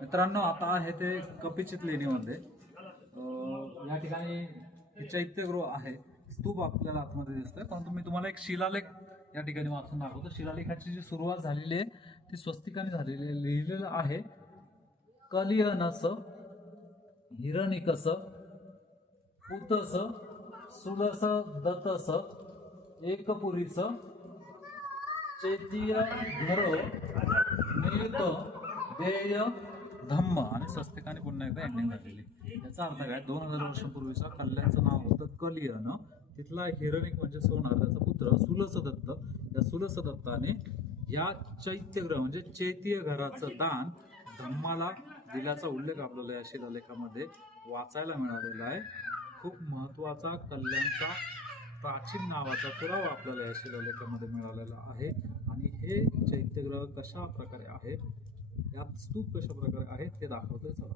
मित्रांनो, आता आहे ते कपिचित लेणीमध्ये या ठिकाणी हे चैत्यगृह आहे. स्तूप आपल्याला आतमध्ये दिसतोय, परंतु मी तुम्हाला एक शिलालेख या ठिकाणी वाचून दाखवतो. शिलालेखाची जी सुरुवात झालेली आहे ती स्वस्तिकाने झालेली आहे. लिहिलेलं आहे कलियनस हिरनिकस पुतस सुलस दतस एकपुरीस चैतीय घर नियुत देय धम्म आणि स्वस्तिकाने पुन्हा एकदा एंडिंग झालेली. याचा अर्थ काय, 2000 वर्षांपूर्वीचा कल्याणचं नाव होतं कलियन. तिथला हिरनिक म्हणजे सोनार, त्याचा पुत्र सुलस दत्त. या सुलस दत्ताने या चैत्यग्रह म्हणजे चैतीय घराचं दान धम्माला दिल्याचा उल्लेख आपल्याला या शिलालेखामध्ये वाचायला मिळालेला आहे. खूप महत्वाचा कल्याणचा प्राचीन नावाचा पुरावा आपल्याला या शिलालेखामध्ये मिळालेला आहे. आणि हे चैत्यग्रह कशा प्रकारे आहे, यात स्तूप कशा प्रकारे आहेत ते दाखवतोय. चला